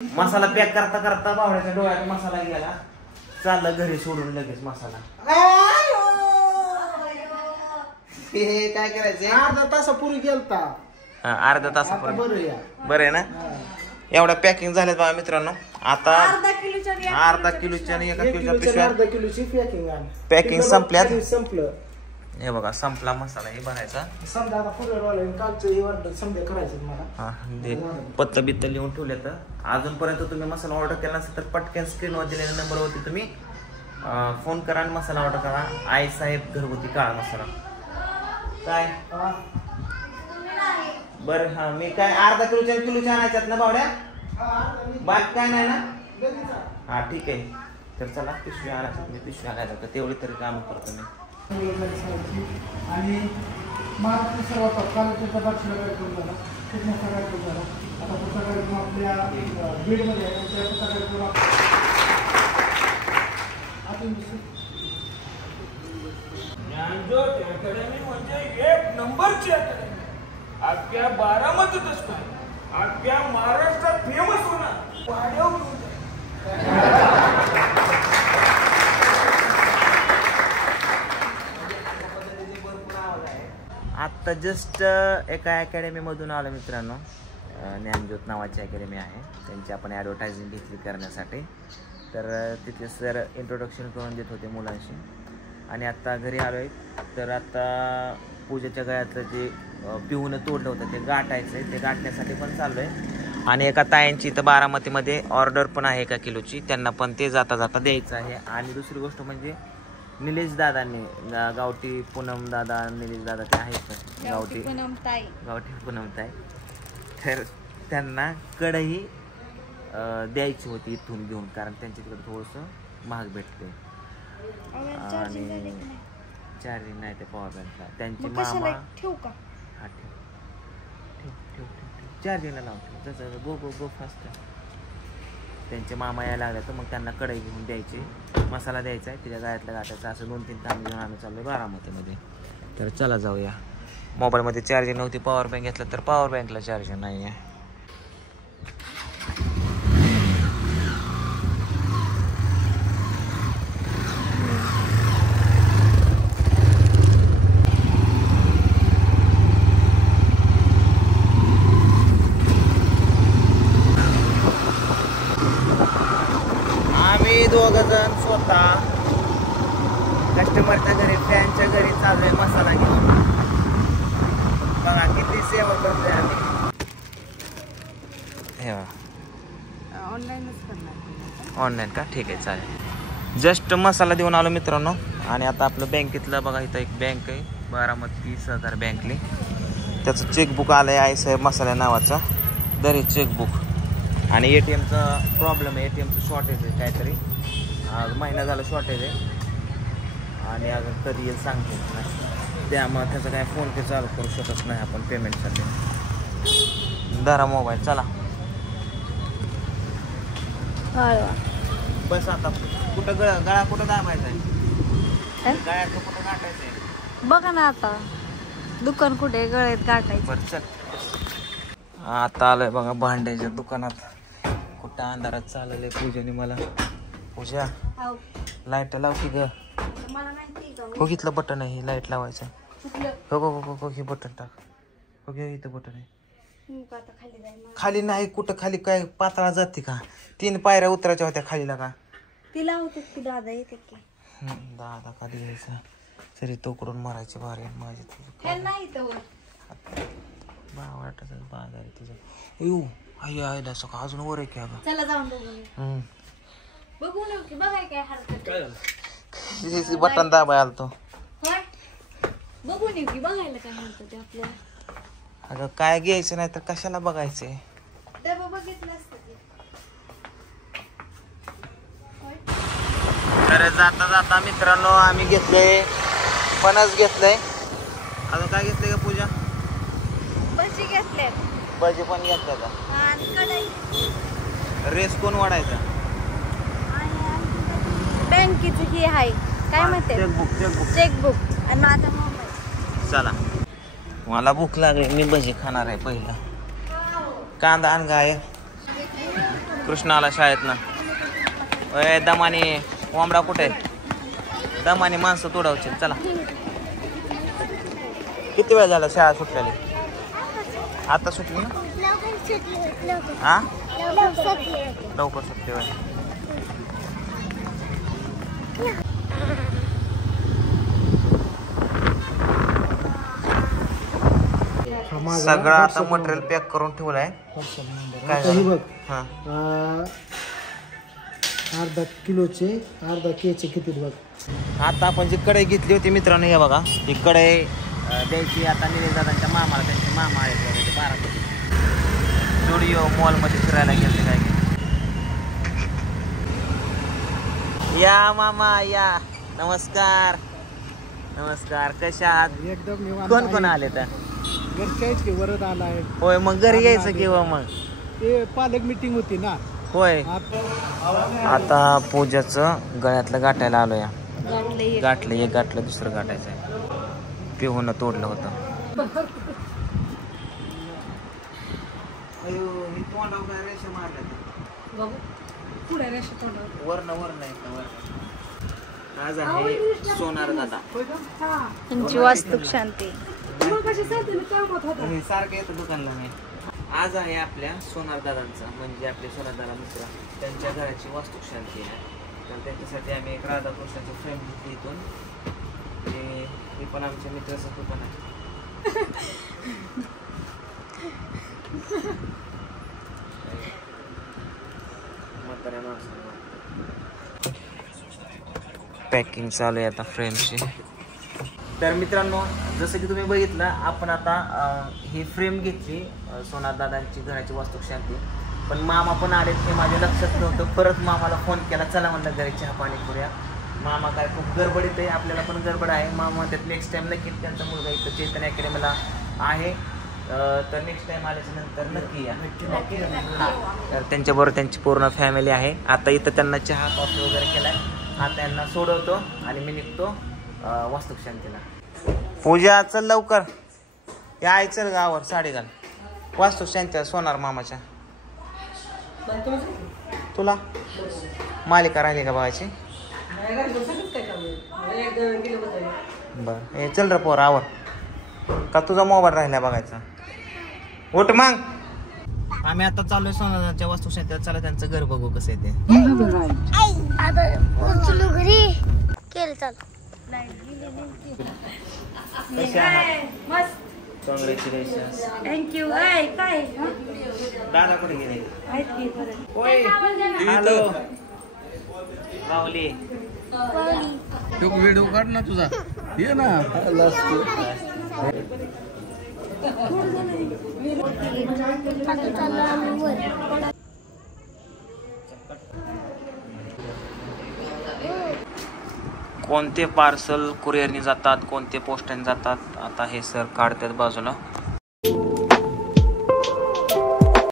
मसाला pack करता करता बावड्याच्या डोळ्यात मसाला गेला. चाललं घरी सोडून लगेच मसाला. हे काय करायचं? अर्धा तासापूर्वी गेलता. अर्धा तासापूर्वी. बरं आहे ना? एवढ्या पॅकिंग झाल्यात बघा मित्रांनो. आता अर्धा किलोच्या आणि 1 किलोच्या अर्धा किलोची पॅकिंग संपल्यात. संपलं. हे बघा संपला मसाला. हे भरायचा. समजा आता पुढे कालचं हे ऑर्डर समजा करायचं मला. पत्ता बित्त लिहून ठेवले. तर अजूनपर्यंत तुम्ही मसाला ऑर्डर केला नसेल तर पटकन स्क्रीनवर दिलेल्या नंबरवरती तुम्ही फोन करा आणि मसाला ऑर्डर करा. आई साहेब घरगुती काळा मसाला. काय बरं हा मी काय अर्धा किलोच्या आणायच्यात ना बावड्या? बाकी काय नाही ना? हा ठीक आहे. तर चला पिशवी आणायचं. मी पिशवी आणायचं तर तेवढी तरी काम करतो मी. आणि महाराष्ट्र सर्वात कालच्या दक्षिण कार्यक्रम झाला. खूप मोठा कार्यक्रम झाला. आता पुढचा कार्यक्रम आपल्या बीडमध्ये आहे. पुढचा कार्यक्रम ज्ञानज्योत अकॅडमी म्हणजे 1 नंबरची अकॅडमी. अख्ख्या बारामतीतच नाही, अख्ख्या महाराष्ट्रात फेमस होणार. वाढव आत्ता जस्ट एका अकॅडमी मधून आलो मित्रांनो. ज्ञानज्योत नावाची अकॅडमी आहे. त्यांची आपण ॲडव्हर्टायझिंग घेतली करण्यासाठी. तर तिथे सर इंट्रोडक्शन करून देत होते मुलांशी. आणि आत्ता घरी आलो आहे. तर आत्ता पूजेच्या गळ्यातलं जे पिऊन तोडलं होतं ते गाठायचं आहे. ते गाठण्यासाठी पण चाललो आहे. आणि एका ताईंची तर बारामतीमध्ये ऑर्डर पण आहे 1 किलोची. त्यांना पण ते जाता जाता द्यायचं आहे. आणि दुसरी गोष्ट म्हणजे निलेश दादांनी गावठी पूनम दादा निलेश दादा ते आहेत गावठी पूनम ताई. तर त्यांना कढई द्यायची होती इथून घेऊन. कारण त्यांच्या तिकडे थोडंसं महाग भेटते. आणि चार्जिंग नाही ते पॉवर बँकला. त्यांचे मामा ठेवू का? हा ठेव ठेव ठेव चार्जिंगला लावून ठेव. जसं गो गो गो फास्ट. त्यांचे मामा यायला लागले तर मग त्यांना कढई घेऊन द्यायची. मसाला द्यायचा आहे. तिच्या गायतल्या गाठायचा. असं 2-3 काम घेऊन आम्ही चाललो बारामतीमध्ये. तर चला जाऊया. मोबाईलमध्ये चार्जिंग नव्हती. पॉवर बँक घेतलं तर पॉवर बँकला चार्जिंग नाही आहे. दोघंजण स्वतः कस्टमरच्या घरी फॅनच्या घरी चालू आहे मसाला घेऊन. बघा किती सेवा करतोय आम्ही. हे ऑनलाईन का? ठीक आहे चालेल. जस्ट मसाला देऊन आलो मित्रांनो. आणि आता आपलं बँकेतलं बघा इथं एक बँक आहे बारामती सहकार बँकली. त्याचं चेकबुक आलं आहे आई साहेब मसाला नावाचा. दरी चेकबुक. आणि ATMचा प्रॉब्लेम आहे. ATMचं शॉर्टेज आहे काहीतरी. आज महिना झाला शॉर्टेज आहे. आणि अजून कधी येईल सांगतो नाही. त्यामुळे त्याचा काय फोन पे चालू करू शकत नाही आपण पेमेंटसाठी. धरा मोबाईल. चला बस. आता कुठं गळा कुठं दाबायचा आहे? गळ्याचं कुठं गाठायचं आहे बघा ना. आता दुकान कुठे गळ्यात गाठायचं. बरं चल. आता आलोय बघा भांड्याच्या दुकानात. कुठं अंधारात चाललंय पूजेने मला. पूजा लाईट लाव की ग. हो घेतलं बटन आहे. लाईट लावायचं. हो हो हो हो हे बटन टाक. हो घे इथं बटन आहे. खाली नाही कुठं खाली काय पातळा जाते का? 3 पायऱ्या उतरायच्या होत्या खालीला का? तिला होते की दादा येते की. दादा कधी यायचा तरी तोकडून मारायची बारी माझी. वाटत बाजार तुझं. येऊ आई आयला सका अजून वर आहे की अगं. चला जाऊन बघू ना की बघाय काय हरकत. काय बटन दाबाय आलतो. होय बघू ना की बघायला काय हरकत आपल्याला. अगं काय घ्यायचं नाही तर कशाला बघायचंय? डबा बघितलं असतं की. तर जाता जाता मित्रांनो आम्ही घेतलंय फणस घेतलंय. अजून काय घेतलंय का पूजा? भजी घेतले. भजी पण घेतलं का? आणि कढई. रेस कोण वाढायचा? बँकेची ही आहे काय म्हणते? चेकबुक आणि माझा मोबाईल. चला मला भूक लागली. मी भजी खाणार आहे पहिला. कांदा आण गाय. कृष्णा आला शाळेतनं. दमाने कोंबडा कुठे? दमाने माणसं तोडावचे. चला, किती वेळ झाला शाळा सुटलेली? आता सुटली ना? हा, लवकर सुटली वेळ. सगळं आता मटेरियल पॅक करून ठेवलंय. काय झालं? हा, अर्धा किलोचे अर्धा केचे किती बघ. आता आपण जी कढई घेतली होती मित्रांनो, हे बघा ही कढई द्यायची आता निलेश दादांच्या मामाला. त्यांचे मामा आहेत बघा ते बारामती स्टुडिओ मॉलमध्ये फिरायला गेले. काय या मामा या. नमस्कार नमस्कार, कशा आहात? एकदम कोण कोण आले तर? घरच्याच की वरद आला आहे. होय, मग घरी यायचं किंवा मग ते पालक मीटिंग होती ना. होय. आता पूजाचं गळ्यातलं गाठायला आलो या. गाठलं, एक गाठलं, दुसरं गाठायचं आहे. पिहून तोडलं होतं. आज आहे सोनार दादा. त्यांची वास्तुक शांती. सारखं येतं दुकानला नाही. आज आहे आपल्या सोनार दादांचा, म्हणजे आपले सोनार दादा मित्र, त्यांच्या घराची वास्तुक शांती आहे. तर त्यांच्यासाठी आम्ही एक राधाकृष्णाची फ्रेम घेतली इथून. ते पण आमच्या मित्राचं दुकान आहे. म्हाताऱ्या माणसाला पॅकिंग चालू आहे आता फ्रेमची. तर मित्रांनो, जसं की तुम्ही बघितलं, आपण आता ही फ्रेम घेतली सोनार दादांची घराची वास्तुक शांती. पण मामा पण आलेत हे माझ्या लक्षात नव्हतं. परत मामाला फोन केला, चला म्हणलं घरी चहा पाणी करूया. मामा काय खूप गडबडीत आहे, आपल्याला पण गडबड आहे. मामा त्यात नेक्स्ट टाइम नक्की त्यांचा मुलगा इथं चैतन्य अकॅडमीला आहे, तर नेक्स्ट टाइम आल्याच्या नंतर नक्की या. तर त्यांच्याबरोबर त्यांची पूर्ण फॅमिली आहे. आता इथं त्यांना चहा कॉफी वगैरे केलाय. आता यांना सोडवतो आणि मी निघतो वास्तुक शांतीला. पूजा चल लवकर या. आई चल गावावर साडी घाल. वास्तुक शांती सोनार मामाच्या. तुला मालिका राहिली का बघायची? बर, हे चल रे पोर आवर. का तुझा मोबाईल राहिला बघायचा? उठ मग. आम्ही आता चाललोय सोनारच्या वास्तुक शांतीला. चला त्यांचं घर बघू कसं आहे ते. कॉंग्रॅच्युलेशन्स. थँक्यू. काय दादा कुठे गेले? हॅलो माऊली, व्हिडिओ काढ ना तुझा. ये ना. कोणते पार्सल कुरिअरने जातात, कोणते पोस्टाने जातात, आता हे सर काढतात बाजूला.